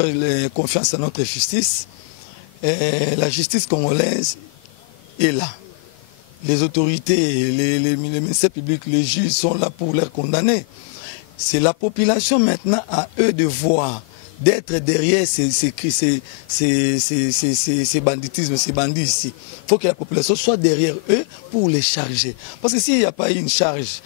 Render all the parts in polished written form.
faire confiance à notre justice. Et la justice congolaise est là. Les autorités, les ministères publics, les juges sont là pour les condamner. C'est la population maintenant à eux de voir, d'être derrière ces banditismes, ces bandits ici. Il faut que la population soit derrière eux pour les charger. Parce que s'il n'y a pas une charge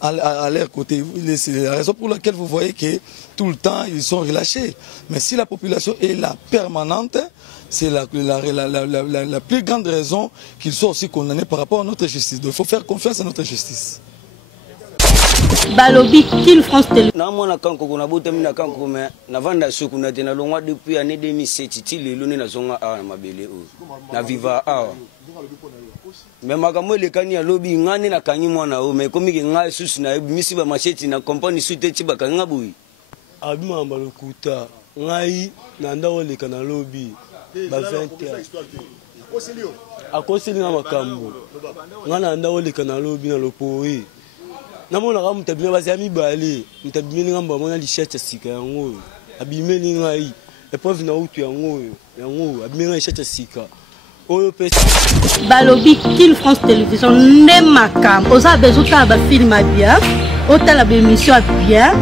à leur côté, c'est la raison pour laquelle vous voyez que tout le temps ils sont relâchés. Mais si la population est là permanente, c'est la plus grande raison qu'ils soient aussi condamnés par rapport à notre justice. Donc il faut faire confiance à notre justice. Balobi Kin France Télé. Na mwana kanko na botami na kanko me na vanda suku na tena longwa depuis année 2007 ti lelo ne na zonga a na mabele o na viva a me makambo lekani ya lobi ngane na kanyi mwana o me komi ke ngai susu na misi ba macheti na compagnie sute ti bakanga boyi abima mbalokuta ngai na ndawo leka na lobi ba 20 akoseli na makambo ngana ndawo leka na lobi na lopoi namona ka mutabime basi amibale mutabime ngamba mona lishete sika yango abimeli ngai epreuve na utu yango abimeli ngai lishete sika oyo pesa Balobi Kin France Télévision ne makam oza bezuta ba film bien otala ba émission bien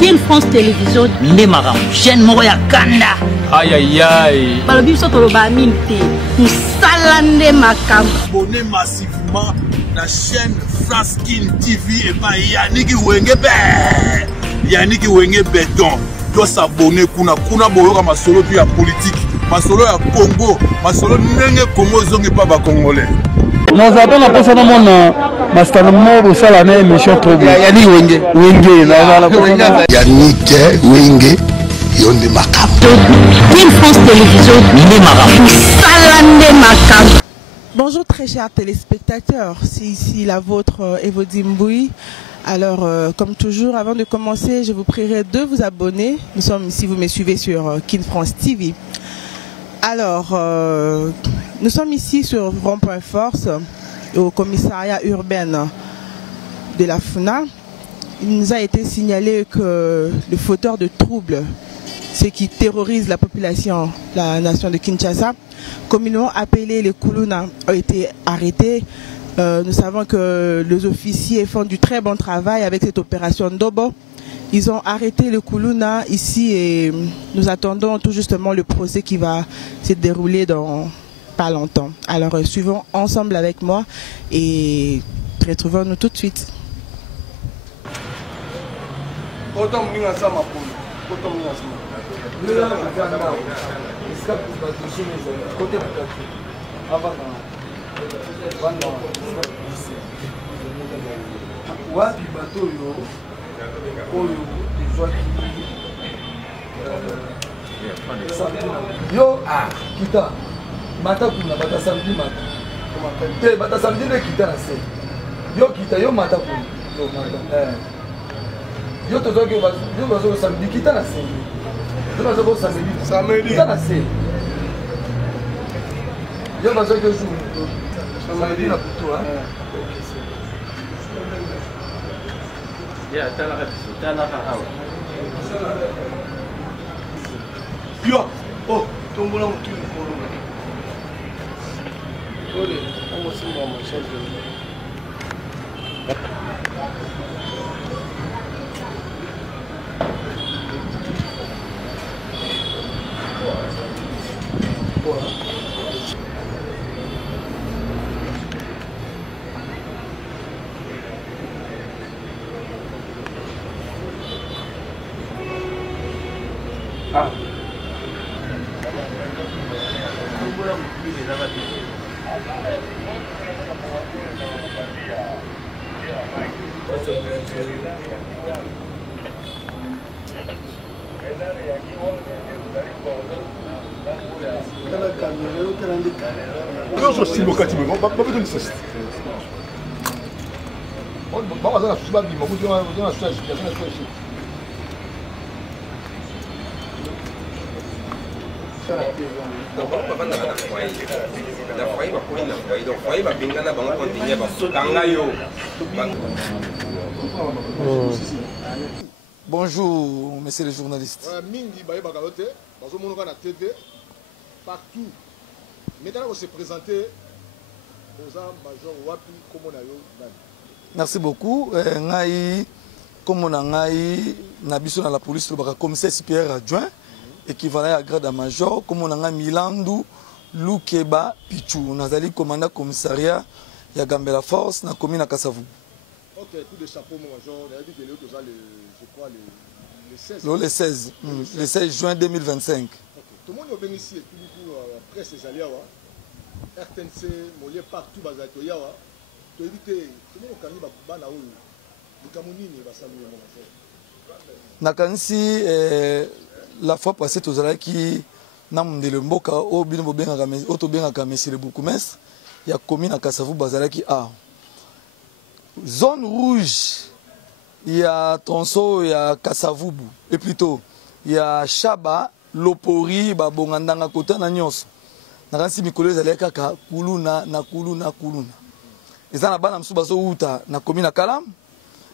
Kin France Télévision ne makam chaîne moko ya kanda aïe aïe aïe Balobi soto ba minte musala ne makam abonnez massivement la chaîne France Kin TV et pas Yannick Wenge Béton. Doit s'abonner kuna boyoka masolo puis ya politique, masolo ya Congo, masolo nenge Congo zonge pas ba congolais. Nous avons la personne à mon mastermo au salon émission trop bien. Yannick Wenge Yonde Makam. Kin France Télévision ne makam musala ne makam. Bonjour très chers téléspectateurs, c'est ici la vôtre Evody Mboui. Alors comme toujours, avant de commencer, je vous prierai de vous abonner. Nous sommes ici, vous me suivez sur Kin France TV. Alors, nous sommes ici sur Rond-Point Force, au commissariat urbain de la FUNA. Il nous a été signalé que le fauteur de troubles, ceux qui terrorisent la population, la nation de Kinshasa, communément appelés les Kuluna, ont été arrêtés. Nous savons que les officiers font du très bon travail avec cette opération Ndobo. Ils ont arrêté le Kuluna ici et nous attendons tout justement le procès qui va se dérouler dans pas longtemps. Alors suivons ensemble avec moi et retrouvons-nous tout de suite. Wapi bato yo oyo ezwaki yo kita mata kuna bata samedi mata te bata samedi ne kita na se yo kita yo mata kuna yo mata yo tozoki yo bazo samedi kita na se yo bazo samedi kita na se yo bazo que jour samedi na puto ya tala hawa yo oh tombola mutu mukolo ole omo simba mashaka Yo si lokati me ba ba de cesse. On ba za na suba bi mo ku na suba si na suba si. Bonjour, messieurs les journalistes. Mingi Baye Bagalote, Bazomonoka na TV, partout. Maintenant, on s'est présenté aux Major Wapi, Komonayo, Nani. Merci beaucoup. Ngai, comme on a ngai, nabiso dans la police, le commissaire supérieur adjoint, équivalent à grade à major, comme on a Milandu, Lukeba, Pichou. On a allé commandant commissariat, il y a Gambela Force, na commune à Kassavou. Ok, coup de chapeau, major, on a dit que je crois, le 16. Le 16, le 16 juin 2025. Tout le monde est ici, et puis beaucoup, presse les alliés, RTNC, Mollet, partout, Bazato, Yawa. Tu évites, tout le monde est Bakuba, Naoui, le Camounini, va saluer mon major. Nakansi, la fois passée, tu as qui n'a pas de mboka, au bien au bien à Kamesi, le Boukoumès, il y a commune à Kassavou, Bazalaki A. Zone rouge, il y a Tronso, il y a Kassavoubou, et plutôt, il y a Chaba, Lopori, Babongandanga Kota, Nanyos. Nakansi Mikole Zaleka, Kuluna, Nakuluna, Kuluna. Et ça, na msou bazo outa, na commune à Kalam.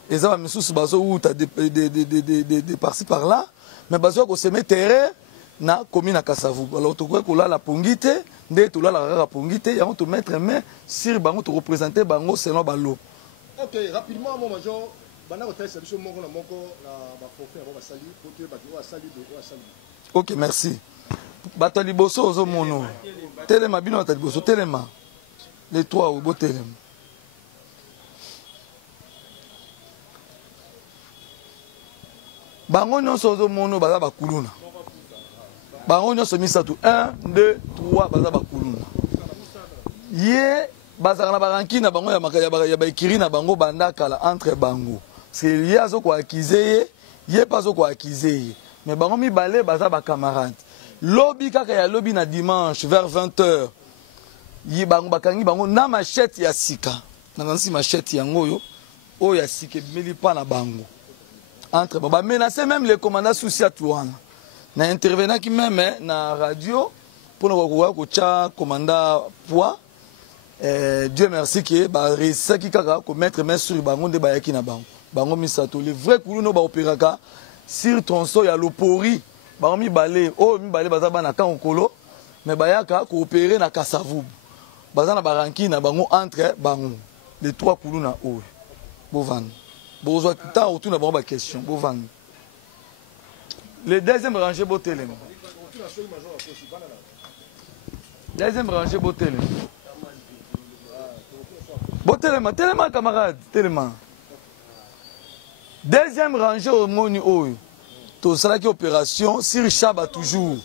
Et ça, msou bazo outa, de par-ci par-là. Mais bazo ko se met terrain, na commune à Kassavou. Alors, tu crois que là, la pongite, dès que là, la pongite, il y a un mettre main sur bango, te représenter bango selon balo. Ok, rapidement, mon major, bana hôtel c'est sur mongo na forfait avant basali, côté bâtiment basali de basali. Ok, merci. Batali bosso ozo mono. Telema bino batali bosso telema. Les trois au beau telema. Bango nyonso ozo mono baza bakuluna. Bango nyonso misatu 1 2 3 baza bakuluna. Ye bazaka na baranki na bango ya baikiri na bango bandakala entre bango. C'est lié à ce qu'on accusé, yé pas ce qu'on accusé. Mais bango mi balé baza ba camarade. Lobby kaka ya lobby na dimanche vers 20h. Yi bango bakangi bango na machette ya sika. Na nansi machette yango yo o ya sika meli pa na bango. Entre ba menacer même les commandants souci à Touana. Na intervenant qui même na radio pour nous ko cha commandant poids. Dieu merci que ba réussir qui kaka ko mettre main sur bango de bayaki na bango. Bango misato le vrai kuluno ba opéraka sur tronçon ya lopori bango mi balé baza bana kankolo mais bayaka coopérer na Kassavou baza na baranki na bango entre bango les trois kuluna o bovan bozo ta autour na bango ba question bovan le deuxième rangée botelem deuxième rangée botelem tellement camarade tellement. Deuxième rangée au Moni Oyo. Tout cela qui opération sur Chaba toujours.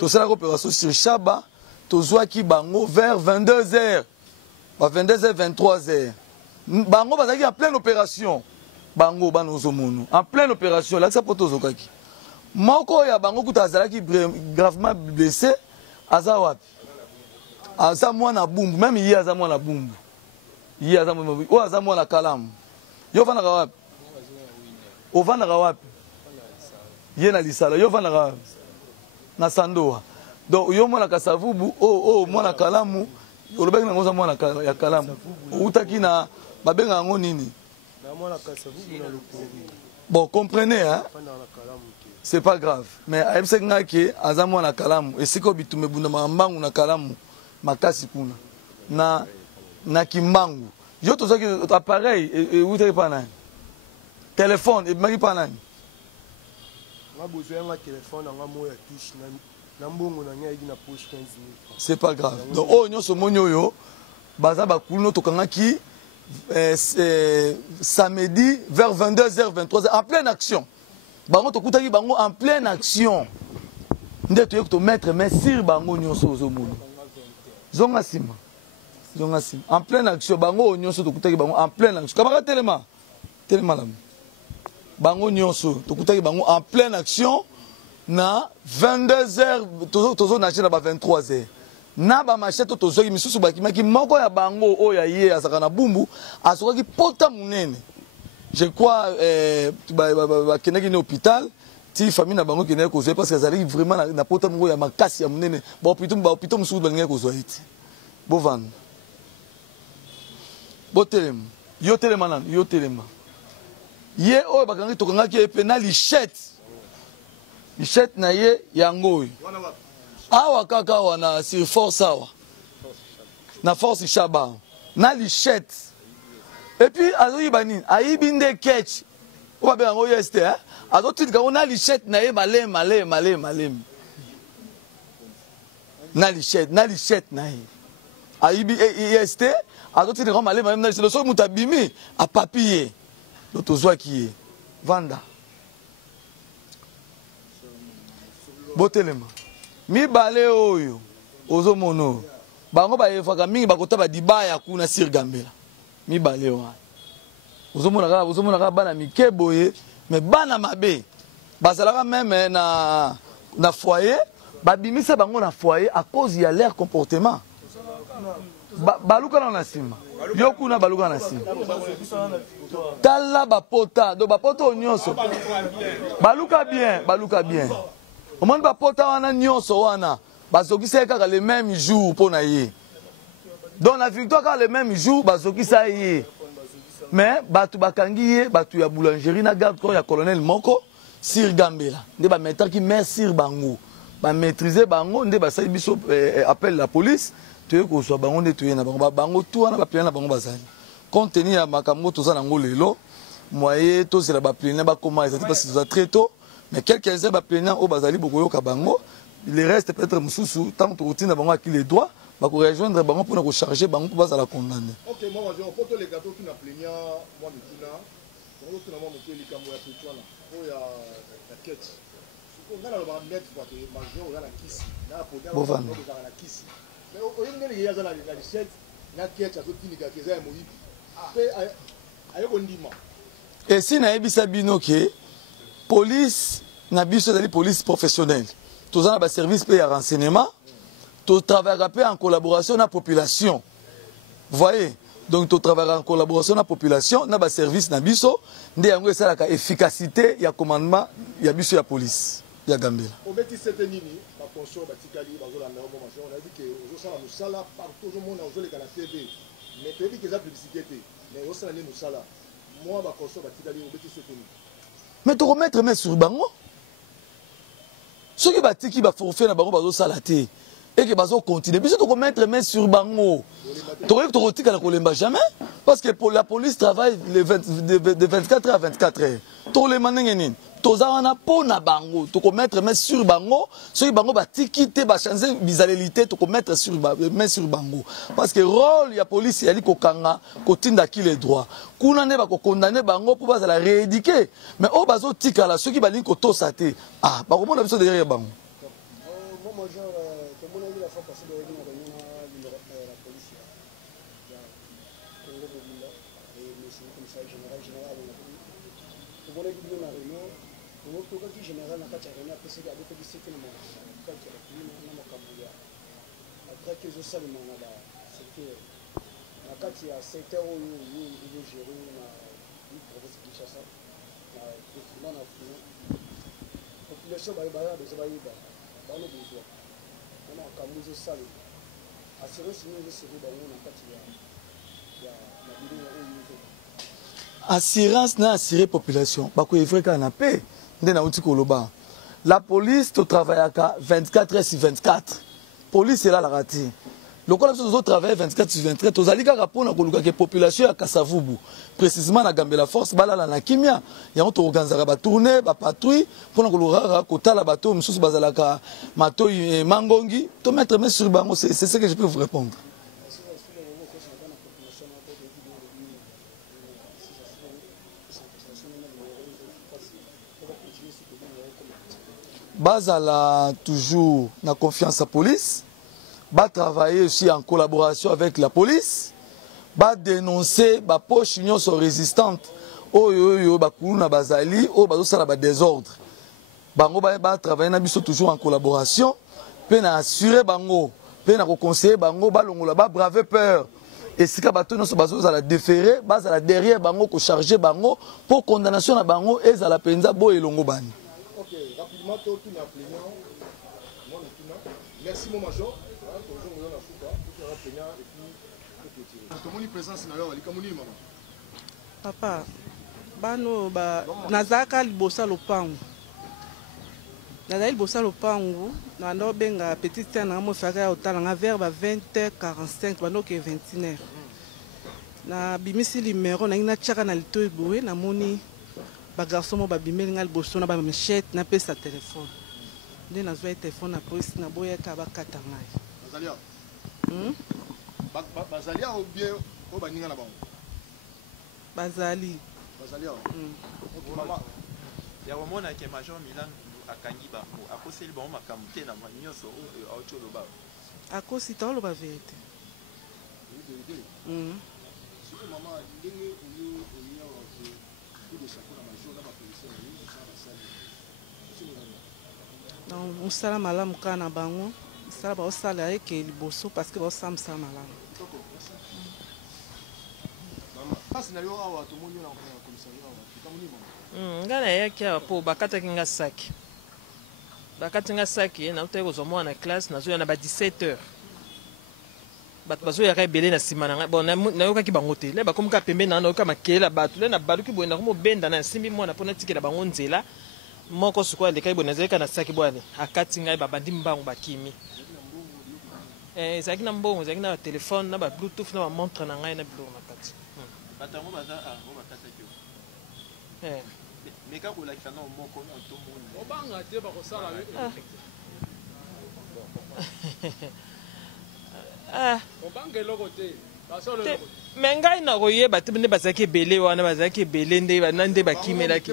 Tout cela qui opération sur Chaba. Tout cela qui bango vers 22h. 22h, 23h. Bango bazaki en pleine opération. Bango banozo mono. En pleine opération. Là ça peut tout zokaki. Moko ya bango kutazala qui gravement blessé. Azawat. Aza mwana bumbu. Même hier aza mwana bumbu. Hier aza mwana bumbu. O aza mwana kalamu. Yo fana kawapi. Ovana wapi yena lisala yo vana wapi na sandoa donc yo mwana Kasavubu mwana kalamu olobaki na ngoza mwana ya kalamu utaki na babenga ngo nini na mwana Kasavubu na lopori bon comprenez hein c'est pas grave mais aimse ngaki aza mwana kalamu esiko bitume bunda mambangu na kalamu makasi kuna na kimbangu yo tozaki appareil et utaki pa nani téléphone et mari pas nani c'est pas grave donc oh nyonso monyo yo baza bakuno tokangaki samedi vers 22h 23h en pleine action bango tokutaki bango en pleine action nde toyeki to mettre mais sur bango nyonso ozomono zonga sima en pleine action bango nyonso tokutaki bango en pleine action kamaka telema lamu bango nyonso tokutaki bango en pleine action na 22h tozo na china ba 23h na ba machette tozoki misusu bakimaki moko ya bango oya ye asaka na bumbu asokaki pota munene je crois ba kenaki na hôpital ti famille na bango kenaki kozwa parce que azali vraiment na pota mungo ya makasi ya munene ba hôpital mususu balingi kozwa iti bovan botelema yo telema ye oyo bakangi tokangaki ye pe na lichette na ye yango oyo awa kaka wana sur force awa na force Chaba na lichette et puis azoyiba nini ayibi nde ketch oyo babenga yango yeste azotitika ngo na lichette na ye malemi na lichette na ye ayibi yeste azotitika ngo malemi na lichette soki moto abimi apapi ye do tozwaki ye vanda botelema mibale oyo ozomona oyo bango bayefaka mingi bakota badibaya kuna sir Gambela mibale wana ozomona kaka bana mike boye mais bana mabe bazalaka meme na foyer babimisa bango na foyer à cause ya leur comportement baluka na nsima yo kuna baluka na nsima tala bapota do bapota nyonso baluka bien omoni bapota wana nyonso wana bazokisa kaka le même jour pona ye donc la victoire kaka le même jour bazokisa ye mais batu bakangi ye batu ya boulangerie na garde corps ya colonel moko sir Gambela nde bametaki maire sir bango bametrize bango nde basali biso appelle la police toye kozwa bango nde toye na bango bango tu wana baplene na bango bazali compte tenu ya makambo toza nango lelo moye tozela baplene bakoma ezali parce que toza très tôt mais quelques-uns baplene oyo bazali bokoyoka bango le reste peut-être mususu tant que routine bango aki les droits bako rejoindre bango pour ko charger bango pour bazala condamner. OK, moi je porte les gâteaux qui na plaignant moi mituna. Donc tout na moi moto likambo ya petwana. O ya quête. On a le mettre pour que major on a la kisi. Na poda on a la kisi. Mais au lieu de y aller dans la recette, na quête azo tinika keza ya moyibi. Pe ayo kondima. Et si na ebisa bino ke police na biso dali police professionnelle. Tous en service de renseignement, tout travaille en collaboration avec la population. Vous voyez? Donc tout travaille en collaboration avec la population, avec le service Nabiso, nous avons l'efficacité, il y a commandement, il y a la police, il y a Gambela. Au Bétis Setenini, la pension, on a dit que nous sommes partout au monde, on a la TV. Mais tu as dit que la publicité, mais on s'en est nous sommes là. Moi, la pension, au Bétis Setenini. Mais tu remettre main sur Bango? Ce qui va tiki va forfait na bango bazo salaté et que bazo continuer puis tu mettre main sur bango tu retika na kolemba jamais parce que pour la police travaille de 24 heures à 24 heures to le manengeni toza wana pona bango tu mettre main sur bango ce qui bango ba tiki te ba changer bizalélité tu mettre sur main sur bango parce que rôle ya police yali ko kanga ko tinda ki les droits kuna ne ba ko condamner bango pour ba la rééduquer mais o bazo tika la ceux qui ba li ko to saté ah ba ko mona biso derrière bango moi genre comme on a vu la fois passée de la police Congo Bobila et monsieur le commissaire général on a vu la réunion on a vu général na kati ya réunion après c'est avec le secteur na kati ya réunion na makambuya après que je salue mon là c'était na kati ya secteur où il est géré na province de Kinshasa na département na population ba ba de Zabaïba ba no besoin on a kamuzo salue assurance ni je serai ba na kati ya na bidon ya assurance na assurer population bako evrer na paix ndena uti koloba la police to travaillaka 24 heures sur 24 police est là la raté le quoi nous travailler 24 sur 24 tozali kaka pona koluka ke population ya Kasavubu précisément na Gambela force balala na kimia ya on to organiser ba tourner ba patrouille pona koluka kotala bato msusu bazalaka mato mangongi to mettre main sur bango c'est ce que je peux vous répondre. Bazala toujours na confiance à la police, va travailler aussi en collaboration avec la police, va dénoncer ba poche union sont résistantes, oyo ba kuluna bazali, o bazo sala ba désordre. Bango ba travailler na biso toujours en collaboration, pe na assurer bango, pe na ko conseiller bango ba longola ba braver peur. Et si ka bato no so bazo za la déférer, baza la derrière bango ko charger bango pour condamnation na bango et za la penza bo elongo bani. OK, rapidement tout na plaignant. Mon étudiant. Merci mon major. Toujours on a fouta, tout sera plaignant et puis tout est tiré. Tout mon présence na yo ali kamuni maman. Papa, Bano nazaka libosa lopango. Nazali libosa lopango na ndo benga petite sœur na mo faka ya otala nga vers 20h45 bano ke 21h. Na bimisi numéro na ina tchaka na litoy boé na moni ba garçon mo ba bimeli nga liboso na ba machette na pesa téléphone. Nde nazwa téléphone na police na boya ka ba kata ngai. Bazalia. Bazalia ou bien o baninga na bango. Bazali. Bazalia. Mama. Ya wamona ke Major Milan akangi ba akoseli ba makamute na manyoso o cholo ba. Akosi tolo ba vérité. Siko mama ndenge oyo oyo wa ku de sakona Major na ba police na yo sa basali. Non, musala malamu kana bango. Musala ba osala eke liboso parce que ba osala musala malamu. Mama, passe na yo awa to moni na commissariat awa. Tukamuni mama. Ngana yaki awa po bakataki nga saki. Bakati nga saki na uteko zo mwana classe na zo na ba 17h. Bat bazo ya rebele na sima na bon na yokaki bango te. Le bakomka pembe na yoka makela batu le na baluki boenda ko benda na simbi mwana pona tikela bango nzela. Moko sukwa le kai bona zeka na saki bwana akati ngai babandi mbango bakimi. Zaki na mbongo zaki na telefone na ba bluetooth na ba montre na ngai na bilo na kati. Batango baza o bakata kyo. Meka ko la kana moko na to moni. Obanga te ba ko sala obanga eloko te. Mengai na koyeba te ne bazaki belé wana bazaki belé nde ba nande bakimelaki.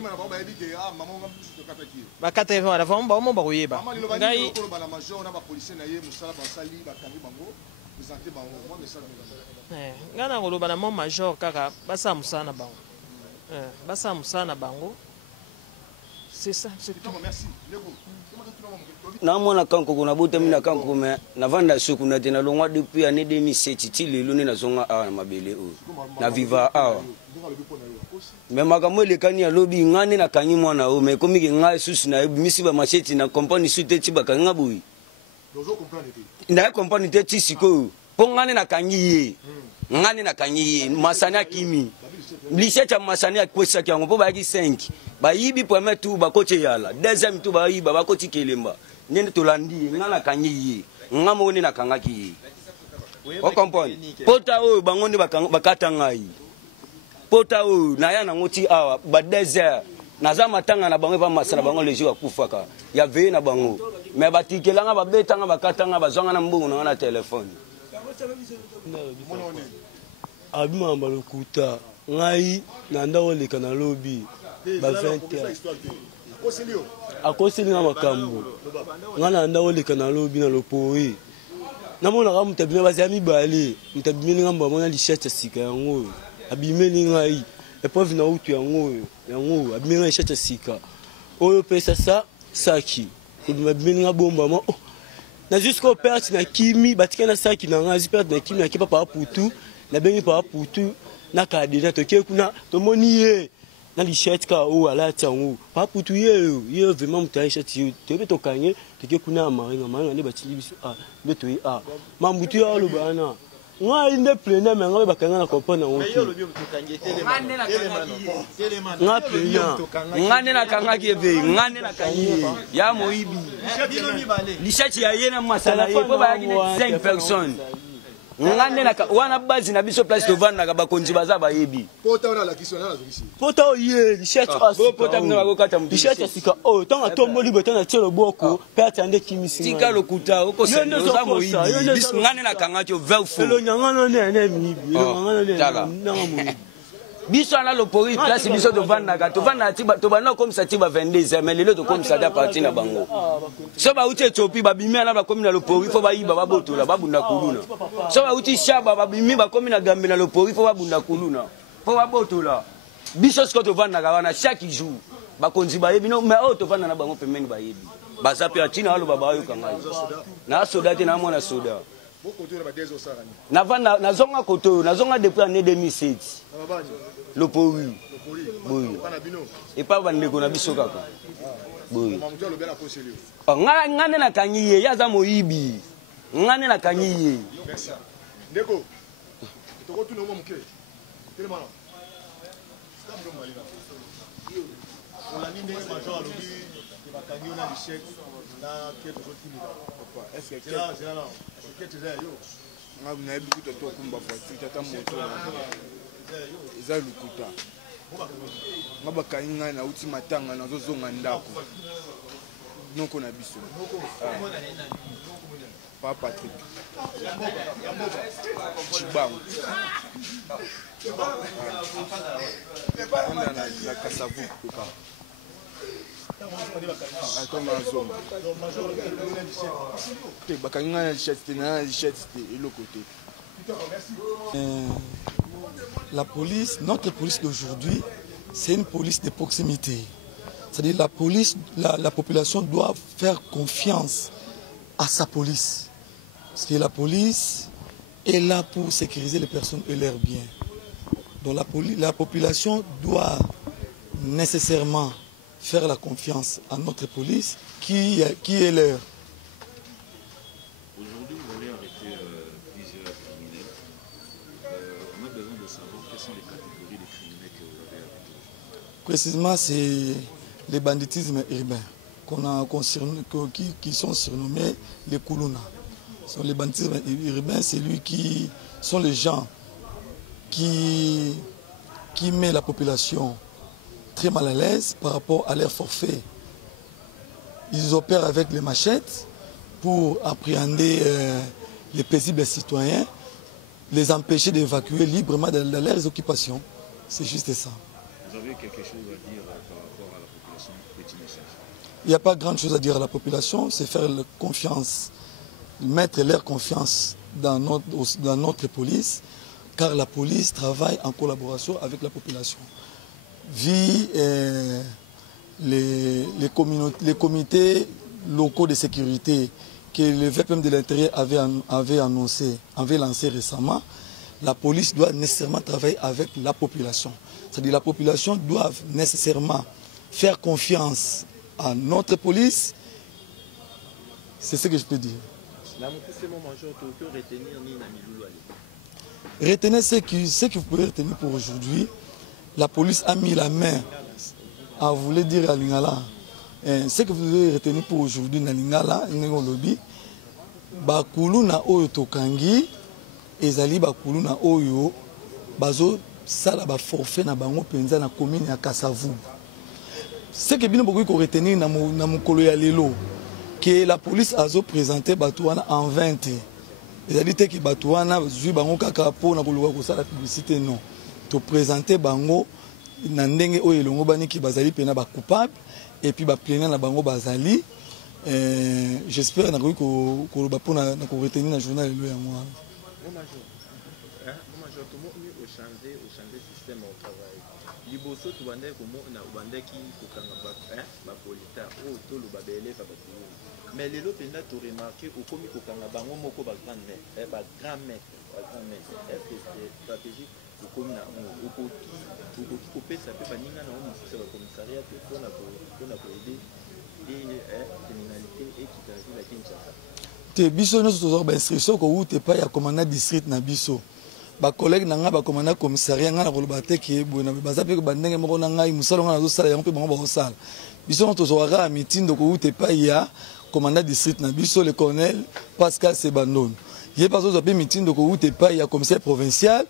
Bakata eva na vamba mo ba koyeba. Ngai ba la major na ba policier na ye musala basali bakangi bango présenter bango moi message nga na koloba na mon major kaka basa musana na bango. Basa musana na bango. C'est ça, c'est tout. Merci. Na mwana kanko kuna bote mina kanko me na vanda suku na tena longwa depuis année 2007 ti lelo ne na zonga a na mabele o na viva a me makambo le kani ya lobi ngane na kanyi mwana o me komi ke ngai susu na misi ba macheti na compagnie sute ti ba kanga boyi dozo comprendre te na compagnie te ti siko po ngane na kanyi ye ngane na kanyi ye masanya kimi lisecha masanya kwesa kyango po ba ki 5 ba yibi premier tour ba koche yala deuxième tour ba yiba ba kochi kelemba nene tolandi ngana kanyi ngamo ni nakangaki o comprendre pota o bango ni bakata ngai pota o na ya na ngoti awa ba désert naza matanga na bango ba masana bango leji wa kufaka ya ve na bango me batikelanga ba betanga bakatanga bazwanga na mbungu na telefone abima mbalokuta ngai na ndawo leka na lobi ba 20 akoseli nga makambo nga na nda oleka na lobi na lopoe namonaka moto abimeli bazala mibale moto abimeli nga mbo amona lishete ya sika yango abimeli ngai epreuve na utu yango abimeli nga lishete ya sika oyo pesa sa saki abimeli nga bombama na jusqu'au perte na kimi batika na saki na nga azi perte na kimi nakepa papa putu nabengi papa putu na kadena toke kuna tomoni ye na lichette ka o ala tango pa putu ye vraiment muta lichette te be to kanye te ke kuna maringa ne batili biso be to mambutu ya lo bana nga inde plena me nga ba kanga na comprendre ngo nga plena ngane na kanga ki eve ngane na kanyi ya moibi lichette ya ye na masala ye po ba ya 5 personnes ngane na wana base na biso place to vanda ka bakonzi baza bayebi pota ona la question na zokisi pota ye lichette pota mna bakokata mtu lichette sika tanga tomboli betana tielo boko perte ande kimisi tika lokuta oko sendo za moyibi bis ngane na kangacho velfo lo nyangano ne mibi lo nyangano ne na mo biso na lo pori place biso to vanda ka to vanda tiba to bana comme ça tiba 22 mais lelo to comme ça da parti na bango so ba uti chopi ba bimi na ba komi na lo pori fo ba yiba ba botola ba bunda kuluna so ba uti shaba ba bimi ba komi na gambe na lo pori fo ba bunda kuluna fo ba botola biso sko to vanda ka wana chaque jour ba konzi ba yebi no mais o to vanda na bango pemeni ba yebi ba sapi atina alo baba yo kanga na soda te na mona soda na vanda na zonga koto na zonga depuis année 2007 le pori boy et pas bandeko na biso kaka boy ngane na kanyiye yaza moyibi ngane na kanyiye ndeko to ko tu no mo mke tellement olandi ndenge major alobi bakangi yo na lichek na kete ozotimika kete eza ya yo nayebi kuta to okumba voiture tata moto eza lukuta nga bakangi ngai nauti matanga nazozonga ndako noko na biso pa Patrick Chibango na Kasavu kuka bakangi ngai na lichette na lichette eloko te. La police, notre police d'aujourd'hui, c'est une police de proximité. C'est-à-dire la police, la population doit faire confiance à sa police. Parce que la police est là pour sécuriser les personnes et leurs biens. Donc la population doit nécessairement faire la confiance à notre police qui est leur. Aujourd'hui, vous allez arrêter plusieurs criminels. On a besoin de savoir quelles sont les catégories de criminels que vous avez arrêtés. Précisément, c'est les banditismes urbains qui sont surnommés les Koulouna. Les banditismes urbains, c'est lui qui sont les gens qui mettent la population très mal à l'aise par rapport à leur forfait. Ils opèrent avec les machettes pour appréhender les paisibles citoyens, les empêcher d'évacuer librement de leurs occupations. C'est juste ça. Vous avez quelque chose à dire par rapport à la population? Petit message. Il n'y a pas grand chose à dire à la population, c'est faire confiance, mettre leur confiance dans notre police, car la police travaille en collaboration avec la population. Via les comités locaux de sécurité que le VPM de l'Intérieur avait lancé récemment, la police doit nécessairement travailler avec la population. C'est-à-dire la population doit nécessairement faire confiance à notre police. C'est ce que je peux dire. Retenez ce que vous pouvez retenir pour aujourd'hui. La police a mis la main à vouloir dire à Lingala. Ce que vous devez retenir pour aujourd'hui na Lingala, Lobby, bakulu na oyo tokangi, ezali bakulu na oyo bazo sala ba forfait na bango penza na commune ya Kasavu. Ce que bino beaucoup retenir na mukolo ya lelo, que la police a présenté Batouana en 20. ezali te ki bato wana zwi bango kaka po na koluka kosala publicité non to présenter bango na ndenge oyo elongo baniki bazali pena ba coupable et puis ba plaignant na bango bazali j'espère na koki koloba po na ko retenir na journal lelo ya moi changer système au travail liboso to bande ko mo na bande ki ko kanga ba polita o to lo babele fa ba mais les lots penda to remarquer au komi ko kanga bango moko ba grand mère est-ce que c'est stratégique au komi na au ko pesa pe baninga na o mosisa ba commissariat pour na ko aider et criminalité et qui transit la Kinshasa te biso no so ba instruction ko ute pa ya commandant district na biso ba collègue na nga ba commandant commissariat nga na koloba te ke bo na baza pe ko bandenge moko na ngai musalo nga na zo sala yango pe bango ba ko sala biso no to so waka mitindo ko ute pa ya commandant district na biso le colonel Pascal Sebandon ye pas zo pe mitindo ko ute pa ya commissaire provincial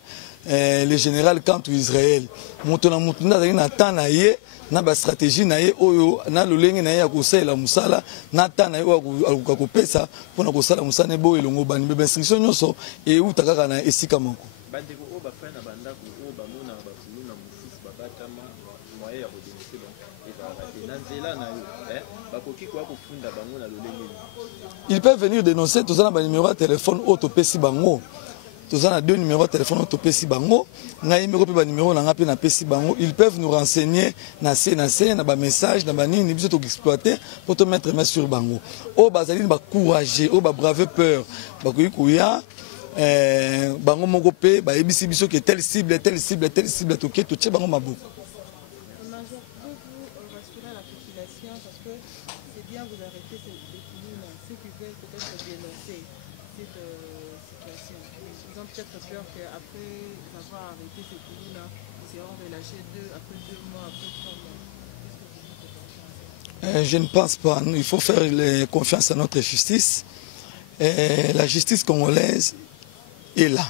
le général Kantou Israël moto na mutunda zali na tana ye na ba stratégie na ye oyo na lolenge na ye ya kosala musala na tana ye aluka kopesa pona kosala musane bo elongo bani be instruction nyonso e utakaka na esika moko bandeko o ba fana bandako o ba mona ba fuluna mususu ba batama moye ya kodinise donc et na nzela na yo ba koki kwa kufunda bango na lolenge ils peuvent venir dénoncer tous ça na ba numéro de téléphone auto pesi bango tous a deux numéros de téléphone auto pesi bango ngai meko pe ba numéro na nga pe na pesi bango ils peuvent nous renseigner na na ba message na ba nini biso to exploiter pour te mettre main sur bango o bazali ba courager o ba braver peur ba koyi kuya bango moko pe ba ebisi biso que telle cible to ke to tche bango maboko. Peut-être peur qu'après avoir arrêté ces pays-là, ils seront relâchés après 2 mois, après 3 mois. Je ne pense pas. Il faut faire confiance à notre justice. La justice congolaise est là.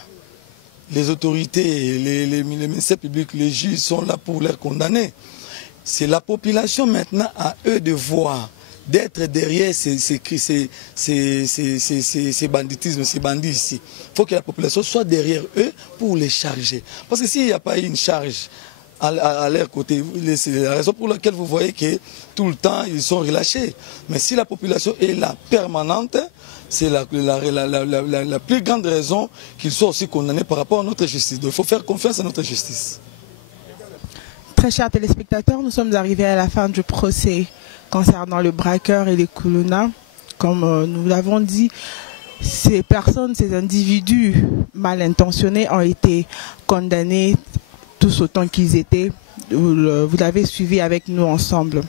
Les autorités, les ministères publics, les juges sont là pour les condamner. C'est la population maintenant à eux de voir, d'être derrière ces banditismes, ces bandits ici. Il faut que la population soit derrière eux pour les charger. Parce que s'il n'y a pas une charge à leur côté, c'est la raison pour laquelle vous voyez que tout le temps ils sont relâchés. Mais si la population est là permanente, c'est la plus grande raison qu'ils soient aussi condamnés par rapport à notre justice. Donc il faut faire confiance à notre justice. Très chers téléspectateurs, nous sommes arrivés à la fin du procès concernant le braqueur et les Kuluna. Comme nous l'avons dit, ces personnes, ces individus mal intentionnés ont été condamnés tous autant qu'ils étaient. Vous l'avez suivi avec nous ensemble.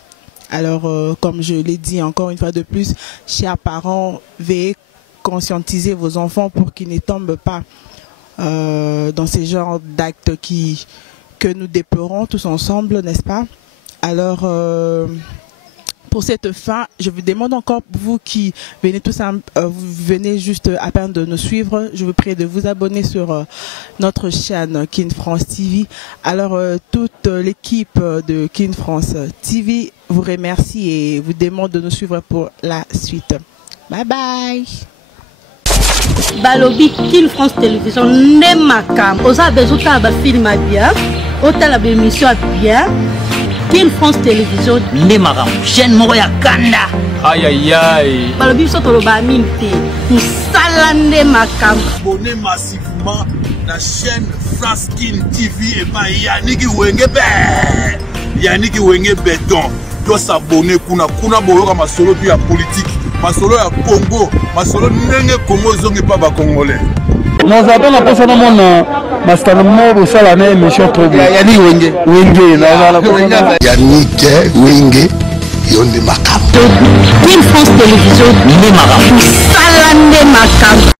Alors, comme je l'ai dit encore une fois de plus, chers parents, veillez conscientiser vos enfants pour qu'ils ne tombent pas dans ces genres d'actes que nous déplorons tous ensemble, n'est-ce pas? Alors, pour cette fin, je vous demande encore, vous qui venez vous venez juste à peine de nous suivre, je vous prie de vous abonner sur notre chaîne Kin France TV. Alors, toute l'équipe de Kin France TV vous remercie et vous demande de nous suivre pour la suite. Bye bye. Balobi Kin France Télévision n'est ma cam. Osa bezuta ba film bien, ota la émission bien. Kin France Télévision n'est ma cam. Chaîne Moroya Kanda. Aïe aïe aïe. Balobi so toloba minte. Musala n'est ma cam. Abonnez massivement la chaîne France Kin TV et pas Yannick Wengebe. Yannick Wenge Béton. Doit s'abonner kuna boyoka masolo puis ya politique. Masolo ya Congo, masolo ndenge Congo zonge pa ba congolais. Nous avons la personne à mon Mastanamo au salon émission trop bien. Yannick Wenge. Yannick Wenge, Yonde Makam. Kin France Télévision, Salane Makam.